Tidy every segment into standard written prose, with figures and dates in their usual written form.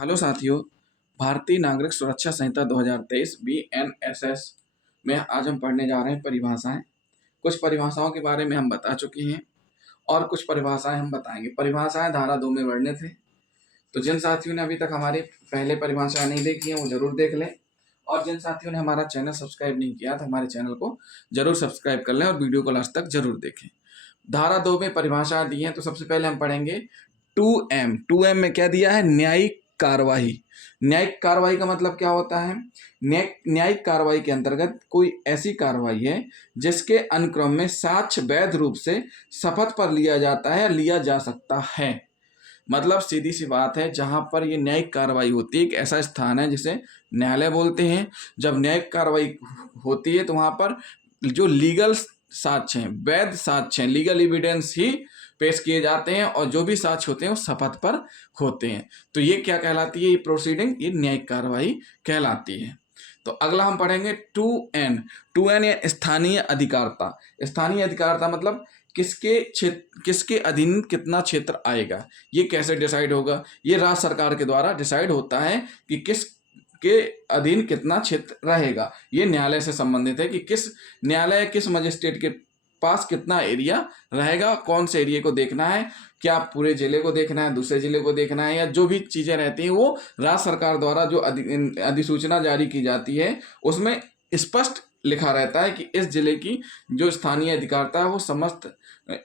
Hello साथियों। भारतीय नागरिक सुरक्षा संहिता 2023 BNSS में आज हम पढ़ने जा रहे हैं परिभाषाएं। कुछ परिभाषाओं के बारे में हम बता चुके हैं और कुछ परिभाषाएं हम बताएंगे। परिभाषाएं धारा 2 में वर्णित है, तो जिन साथियों ने अभी तक हमारे पहले परिभाषाएं नहीं देखी हैं वो जरूर देख लें, और जिन साथियों ने हमारा चैनल सब्सक्राइब नहीं किया तो हमारे चैनल को जरूर सब्सक्राइब कर लें और वीडियो को लास्ट तक जरूर देखें। धारा 2 में परिभाषा दी है, तो सबसे पहले हम पढ़ेंगे 2M में क्या दिया है? न्यायिक कार्यवाही। न्यायिक कार्यवाही का मतलब क्या होता है? न्यायिक कार्यवाही के अंतर्गत कोई ऐसी कार्यवाही है जिसके अनुक्रम में साक्ष्य वैध रूप से शपथ पर लिया जाता है, लिया जा सकता है। मतलब सीधी सी बात है, जहां पर ये न्यायिक कार्रवाई होती है, एक ऐसा स्थान है जिसे न्यायालय बोलते हैं। जब न्यायिक कार्रवाई होती है तो वहां पर जो लीगल साक्ष्य हैं, वैध साक्ष्य हैं, लीगल एविडेंस ही पेश किए जाते हैं, और जो भी साक्ष्य होते हैं वो शपथ पर होते हैं। तो ये क्या कहलाती है? ये प्रोसीडिंग, ये न्यायिक कार्रवाई कहलाती है। तो अगला हम पढ़ेंगे 2N या स्थानीय अधिकारता। स्थानीय अधिकारता मतलब किसके अधीन कितना क्षेत्र आएगा, ये कैसे डिसाइड होगा? ये राज्य सरकार के द्वारा डिसाइड होता है कि किस के अधीन कितना क्षेत्र रहेगा। ये न्यायालय से संबंधित है कि किस न्यायालय, किस मजिस्ट्रेट के पास कितना एरिया रहेगा, कौन से एरिया को देखना है, क्या पूरे जिले को देखना है, दूसरे जिले को देखना है, या जो भी चीजें रहती हैं वो राज्य सरकार द्वारा जो अधिसूचना जारी की जाती है उसमें स्पष्ट लिखा रहता है कि इस जिले की जो स्थानीय अधिकारता है वो समस्त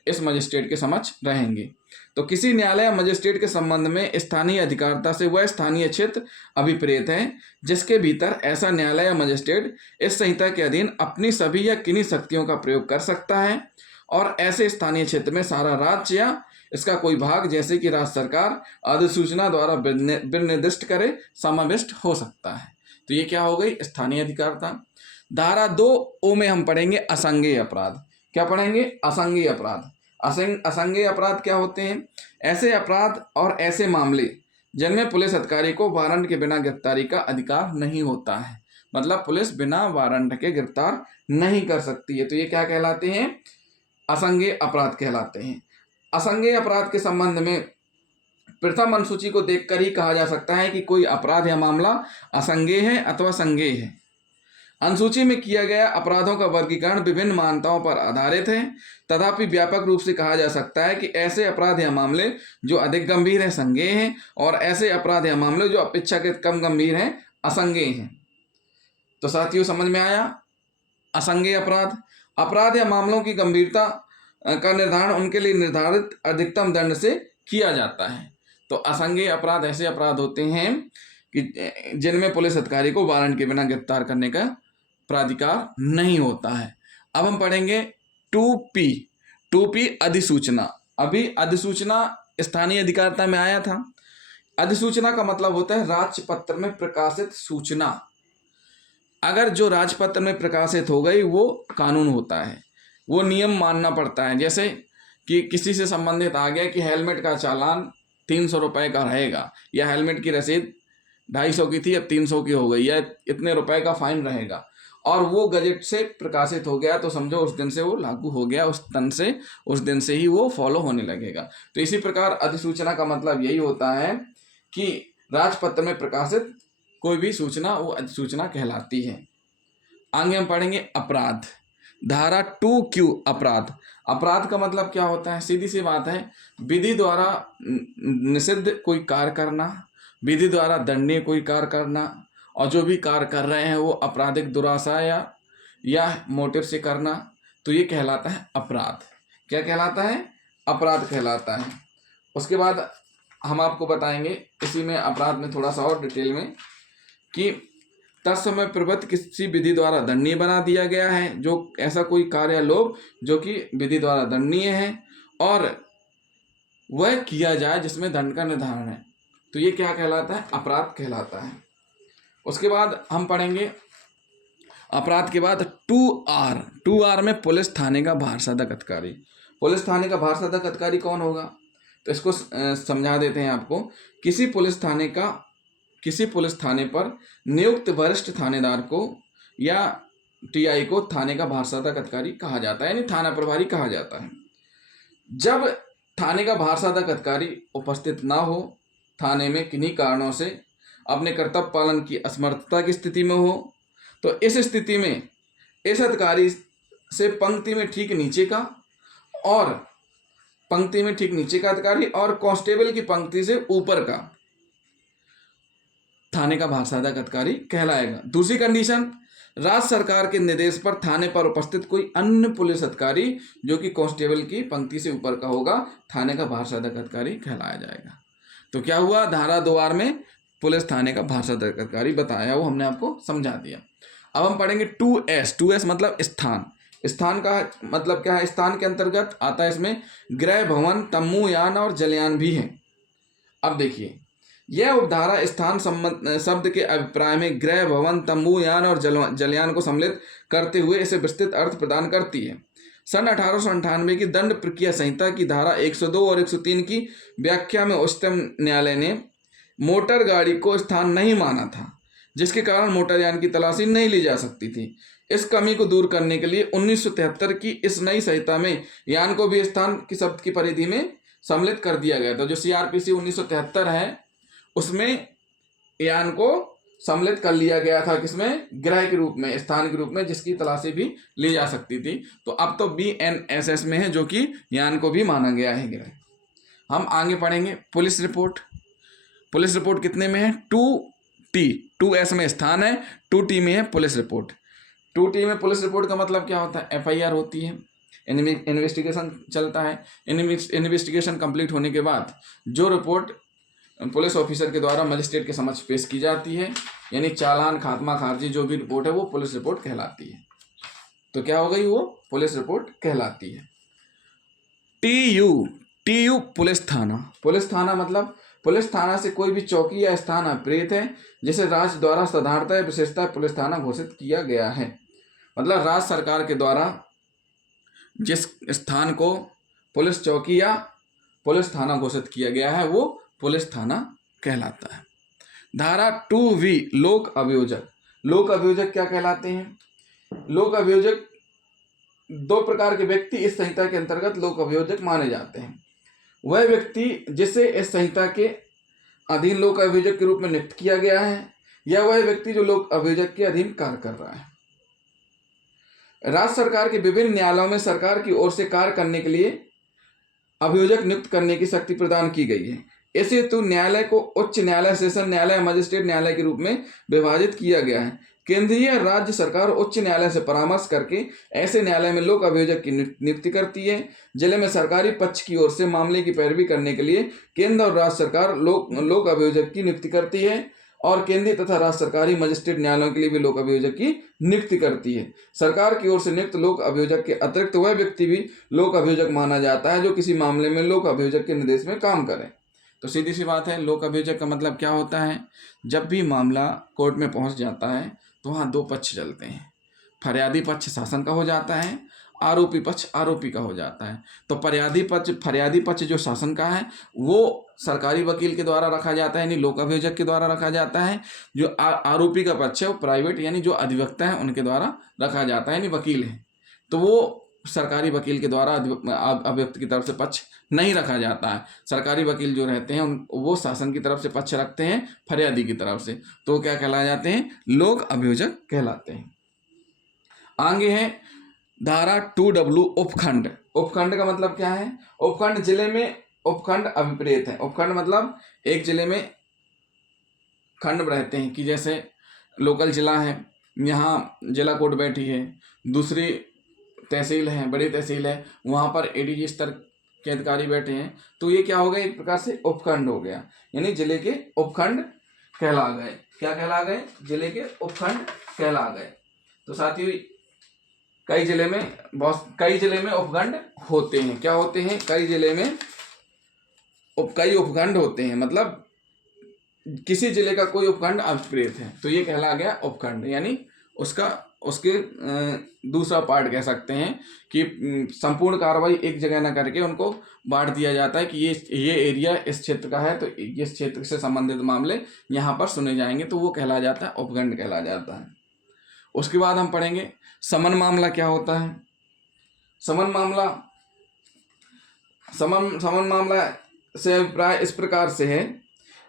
इस मजिस्ट्रेट के समक्ष रहेंगे। तो किसी न्यायालय या मजिस्ट्रेट के संबंध में स्थानीय अधिकारता से वह स्थानीय क्षेत्र अभिप्रेत है जिसके भीतर ऐसा न्यायालय या मजिस्ट्रेट इस संहिता के अधीन अपनी सभी या किन्हीं शक्तियों का प्रयोग कर सकता है, और ऐसे स्थानीय क्षेत्र में सारा राज्य या इसका कोई भाग, जैसे कि राज्य सरकार, अधिसूचना द्वारा निर्दिष्ट करे समाविष्ट हो सकता है। तो ये क्या हो गई? स्थानीय अधिकारता। धारा 2O में हम पढ़ेंगे असंज्ञेय अपराध। क्या पढ़ेंगे? असंज्ञेय अपराध। असंज्ञेय अपराध क्या होते हैं? ऐसे अपराध और ऐसे मामले जिनमें पुलिस अधिकारी को वारंट के बिना गिरफ्तारी का अधिकार नहीं होता है। मतलब पुलिस बिना वारंट के गिरफ्तार नहीं कर सकती है। तो ये क्या कहलाते हैं? असंज्ञेय अपराध कहलाते हैं। असंज्ञेय अपराध के संबंध में प्रथम अनुसूची को देखकर ही कहा जा सकता है कि कोई अपराध या मामला असंज्ञेय है अथवा संज्ञेय है। अनुसूची में किया गया अपराधों का वर्गीकरण विभिन्न मान्यताओं पर आधारित है, तथापि व्यापक रूप से कहा जा सकता है कि ऐसे अपराध या मामले जो अधिक गंभीर हैं संज्ञेय हैं, और ऐसे अपराध या मामले जो अपेक्षाकृत कम गंभीर हैं असंज्ञेय हैं। तो साथियों, समझ में आया? असंज्ञेय अपराध, अपराध या मामलों की गंभीरता का निर्धारण उनके लिए निर्धारित अधिकतम दंड से किया जाता है। तो असंज्ञेय अपराध ऐसे अपराध होते हैं कि जिनमें पुलिस अधिकारी को वारंट के बिना गिरफ्तार करने का प्राधिकार नहीं होता है। अब हम पढ़ेंगे 2P अधिसूचना। अभी अधिसूचना स्थानीय अधिकारता में आया था। अधिसूचना का मतलब होता है राजपत्र में प्रकाशित सूचना। अगर जो राजपत्र में प्रकाशित हो गई वो कानून होता है, वो नियम मानना पड़ता है। जैसे कि किसी से संबंधित आ गया कि हेलमेट का चालान 300 रुपये का रहेगा, या हेलमेट की रसीद 250 की थी अब 300 की हो गई, या इतने रुपए का फाइन रहेगा, और वो गजट से प्रकाशित हो गया, तो समझो उस दिन से वो लागू हो गया, उस दिन से ही वो फॉलो होने लगेगा। तो इसी प्रकार अधिसूचना का मतलब यही होता है कि राजपत्र में प्रकाशित कोई भी सूचना वो अधिसूचना कहलाती है। आगे हम पढ़ेंगे अपराध। धारा 2Q अपराध। अपराध का मतलब क्या होता है? सीधी सी बात है, विधि द्वारा निषिद्ध कोई कार्य करना, विधि द्वारा दंडनीय कोई कार्य करना, और जो भी कार्य कर रहे हैं वो आपराधिक दुराशा या मोटिव से करना, तो ये कहलाता है अपराध। क्या कहलाता है? अपराध कहलाता है। उसके बाद हम आपको बताएंगे इसी में अपराध में थोड़ा सा और डिटेल में कि तत्समय प्रवृत्त किसी विधि द्वारा दंडनीय बना दिया गया है, जो ऐसा कोई कार्य या लोभ जो कि विधि द्वारा दंडनीय है और वह किया जाए जिसमें दंड का निर्धारण है, तो ये क्या कहलाता है? अपराध कहलाता है। उसके बाद हम पढ़ेंगे अपराध के बाद 2R में पुलिस थाने का भारसाधक अधिकारी। पुलिस थाने का भारसाधक अधिकारी कौन होगा? तो इसको समझा देते हैं आपको। किसी पुलिस थाने पर नियुक्त वरिष्ठ थानेदार को या TI को थाने का भारसाधक अधिकारी कहा जाता है, यानी थाना प्रभारी कहा जाता है। जब थाने का भारसाधक अधिकारी उपस्थित ना हो थाने में किन्हीं कारणों से अपने कर्तव्य पालन की असमर्थता की स्थिति में हो, तो इस स्थिति में इस अधिकारी से पंक्ति में ठीक नीचे का और पंक्ति में ठीक नीचे का अधिकारी और कांस्टेबल की पंक्ति से ऊपर का थाने का भारसाधक अधिकारी कहलाएगा। दूसरी कंडीशन, राज्य सरकार के निर्देश पर थाने पर उपस्थित कोई अन्य पुलिस अधिकारी जो कि कांस्टेबल की पंक्ति से ऊपर का होगा, थाने का भारसाधक अधिकारी कहलाया जाएगा। तो क्या हुआ, धारा 2R में पुलिस थाने का भारसाधक अधिकारी बताया, वो हमने आपको समझा दिया। अब हम पढ़ेंगे 2S। 2S मतलब स्थान। स्थान का मतलब क्या है, स्थान के अंतर्गत आता है इसमें गृह, भवन, तम्बूयान और जलयान भी है। अब देखिए, यह उपधारा स्थान शब्द के अभिप्राय में गृह, भवन, तंबूयान और जलयान को सम्मिलित करते हुए इसे विस्तृत अर्थ प्रदान करती है। सन 1898 की दंड प्रक्रिया संहिता की धारा 102 और 103 की व्याख्या में उच्चतम न्यायालय ने मोटर गाड़ी को स्थान नहीं माना था, जिसके कारण मोटरयान की तलाशी नहीं ली जा सकती थी। इस कमी को दूर करने के लिए 1973 की इस नई संहिता में यान को भी स्थान की शब्द की परिधि में सम्मिलित कर दिया गया था। जो CRPC 1973 है उसमें यान को सम्मिलित कर लिया गया था, किसमें, गृह के रूप में, स्थान के रूप में, जिसकी तलाशी भी ली जा सकती थी। तो अब तो BNSS में है, जो कि यान को भी माना गया है गृह। हम आगे पढ़ेंगे पुलिस रिपोर्ट। पुलिस रिपोर्ट कितने में है, 2T। 2S में स्थान है, 2T में है पुलिस रिपोर्ट। 2T में पुलिस रिपोर्ट का मतलब क्या होता है, FIR होती है, इन्वेस्टिगेशन चलता है। इन्वेस्टिगेशन कंप्लीट होने के बाद जो रिपोर्ट पुलिस ऑफिसर के द्वारा मजिस्ट्रेट के समक्ष पेश की जाती है, यानी चालान, खात्मा, खारिजी, जो भी रिपोर्ट है वो पुलिस रिपोर्ट कहलाती है। तो क्या हो गई, वो पुलिस रिपोर्ट कहलाती है। TU पुलिस थाना। पुलिस थाना मतलब पुलिस थाना से कोई भी चौकी या स्थान अप्रेरित है जिसे राज्य द्वारा साधारणतः विशेषतः पुलिस थाना घोषित किया गया है। मतलब राज्य सरकार के द्वारा जिस स्थान को पुलिस चौकी या पुलिस थाना घोषित किया गया है वो पुलिस थाना कहलाता है। धारा 2V लोक अभियोजक। लोक अभियोजक क्या कहलाते हैं, लोक अभियोजक दो प्रकार के व्यक्ति इस संहिता के अंतर्गत लोक अभियोजक माने जाते हैं। वह व्यक्ति जिसे इस संहिता के अधीन लोक अभियोजक के रूप में नियुक्त किया गया है, या वह व्यक्ति जो लोक अभियोजक के अधीन कार्य कर रहा है। राज्य सरकार के विभिन्न न्यायालयों में सरकार की ओर से कार्य करने के लिए अभियोजक नियुक्त करने की शक्ति प्रदान की गई है। इस हेतु न्यायालय को उच्च न्यायालय, सेशन न्यायालय, मजिस्ट्रेट न्यायालय के रूप में विभाजित किया गया है। केंद्रीय राज्य सरकार उच्च न्यायालय से परामर्श करके ऐसे न्यायालय में लोक अभियोजक की नियुक्ति करती है। जिले में सरकारी पक्ष की ओर से मामले की पैरवी करने के लिए केंद्र और राज्य सरकार लोक अभियोजक की नियुक्ति करती है, और केंद्रीय तथा राज्य सरकारी मजिस्ट्रेट न्यायालयों के लिए भी लोक अभियोजक की नियुक्ति करती है। सरकार की ओर से नियुक्त लोक अभियोजक के अतिरिक्त वह व्यक्ति भी लोक अभियोजक माना जाता है जो किसी मामले में लोक अभियोजक के निर्देश में काम करे। तो सीधी सी बात है, लोक अभियोजक का मतलब क्या होता है, जब भी मामला कोर्ट में पहुंच जाता है तो वहाँ दो पक्ष चलते हैं। फरियादी पक्ष शासन का हो जाता है, आरोपी पक्ष आरोपी का हो जाता है। तो फरियादी पक्ष जो शासन का है वो सरकारी वकील के द्वारा रखा जाता है, यानी लोक अभियोजक के द्वारा रखा जाता है। जो आरोपी का पक्ष है वो प्राइवेट यानी जो अधिवक्ता है उनके द्वारा रखा जाता है, यानी वकील है। तो वो सरकारी वकील के द्वारा अभियुक्त की तरफ से पक्ष नहीं रखा जाता है। सरकारी वकील जो रहते हैं वो शासन की तरफ से पक्ष रखते हैं फरियादी की तरफ से, तो क्या कहलाए जाते हैं, लोक अभियोजक कहलाते हैं। आगे है धारा 2W उपखंड। उपखंड का मतलब क्या है, उपखंड जिले में उपखंड अभिप्रेत है। उपखंड मतलब एक जिले में खंड रहते हैं, कि जैसे लोकल जिला है, यहाँ जिला कोर्ट बैठी है, दूसरी तहसील है, बड़ी तहसील है, वहाँ पर ADG स्तर के अधिकारी बैठे हैं, तो ये क्या हो गया, एक प्रकार से उपखंड हो गया, यानी जिले के उपखंड कहला गए। क्या कहला गए, जिले के उपखंड कहला गए। तो साथ ही कई जिले में उपखंड होते हैं। क्या होते हैं, कई जिले में कई उपखंड होते हैं, मतलब किसी जिले का कोई उपखंड अभिप्रेत है तो ये कहला गया उपखंड, यानी उसके दूसरा पार्ट कह सकते हैं कि संपूर्ण कार्रवाई एक जगह न करके उनको बांट दिया जाता है कि ये एरिया इस क्षेत्र का है तो इस क्षेत्र से संबंधित मामले यहाँ पर सुने जाएंगे, तो वो कहला जाता है उपखंड कहला जाता है। उसके बाद हम पढ़ेंगे समन मामला क्या होता है। समन मामला से अभिप्राय इस प्रकार से है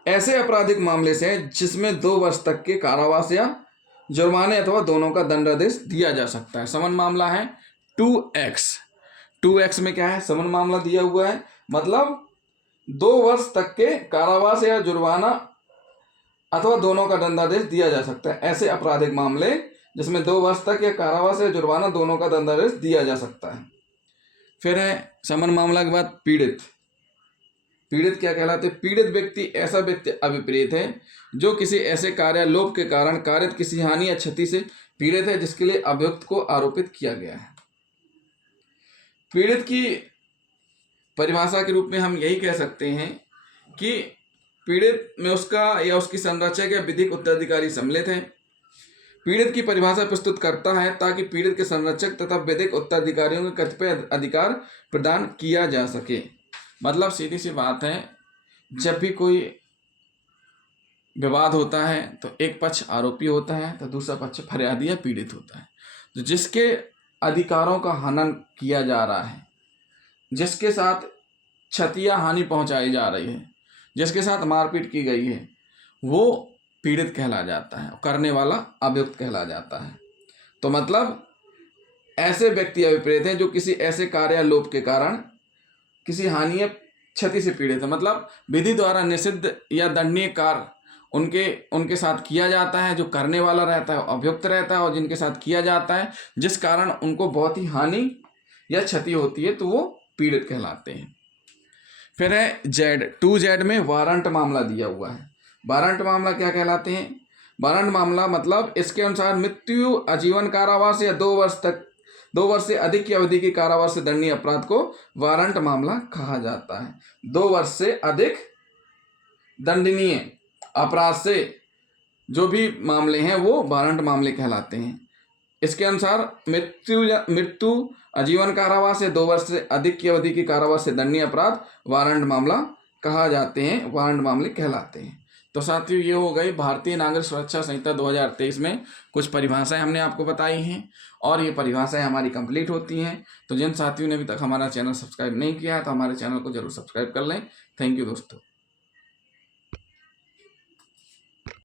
ऐसे आपराधिक मामले से है जिसमें 2 वर्ष तक के कारावास या जुर्माने अथवा दोनों का दंडादेश दिया जा सकता है। समन मामला है 2X। 2X में क्या है, समन मामला दिया हुआ है, मतलब 2 वर्ष तक के कारावास या जुर्माना अथवा दोनों का दंडादेश दिया जा सकता है। ऐसे आपराधिक मामले जिसमें 2 वर्ष तक या कारावास या जुर्माना दोनों का दंडादेश दिया जा सकता है। फिर है समन मामला के बाद पीड़ित। पीड़ित क्या कहलाते हैं? पीड़ित व्यक्ति ऐसा व्यक्ति अभिप्रेत है जो किसी ऐसे कार्यालोप के कारण कारित किसी हानि या क्षति से पीड़ित है जिसके लिए अभियुक्त को आरोपित किया गया है। पीड़ित की परिभाषा के रूप में हम यही कह सकते हैं कि पीड़ित में उसका या उसकी संरक्षक या विधिक उत्तराधिकारी सम्मिलित है। पीड़ित की परिभाषा प्रस्तुत करता है ताकि पीड़ित के संरक्षक तथा विधिक उत्तराधिकारियों को कतिपय अधिकार प्रदान किया जा सके। मतलब सीधी सी बात है, जब भी कोई विवाद होता है तो एक पक्ष आरोपी होता है तो दूसरा पक्ष फरियादी या पीड़ित होता है। तो जिसके अधिकारों का हनन किया जा रहा है, जिसके साथ क्षति या हानि पहुंचाई जा रही है, जिसके साथ मारपीट की गई है, वो पीड़ित कहला जाता है, करने वाला अभियुक्त कहला जाता है। तो मतलब ऐसे व्यक्ति अभिप्रेत हैं जो किसी ऐसे कार्यालोप के कारण किसी हानि या क्षति से पीड़ित है। मतलब विधि द्वारा निषिद्ध या दंडनीय कार्य उनके साथ किया जाता है, जो करने वाला रहता है अभियुक्त रहता है, और जिनके साथ किया जाता है जिस कारण उनको बहुत ही हानि या क्षति होती है, तो वो पीड़ित कहलाते हैं। फिर है जेड। 2Z में वारंट मामला दिया हुआ है। वारंट मामला क्या कहलाते हैं? वारंट मामला मतलब इसके अनुसार मृत्यु, आजीवन कारावास या 2 वर्ष से अधिक की अवधि की कारावास से दंडनीय अपराध को वारंट मामला कहा जाता है। 2 वर्ष से अधिक दंडनीय अपराध से जो भी मामले हैं वो वारंट मामले कहलाते हैं। इसके अनुसार मृत्यु, आजीवन कारावास या 2 वर्ष से अधिक की अवधि की कारावास से दंडनीय अपराध वारंट मामला कहा जाते हैं, वारंट मामले कहलाते हैं। तो साथियों, ये हो गई भारतीय नागरिक सुरक्षा संहिता 2023 में कुछ परिभाषाएं हमने आपको बताई हैं, और ये परिभाषाएं हमारी कंप्लीट होती हैं। तो जिन साथियों ने अभी तक हमारा चैनल सब्सक्राइब नहीं किया है तो हमारे चैनल को जरूर सब्सक्राइब कर लें। थैंक यू दोस्तों।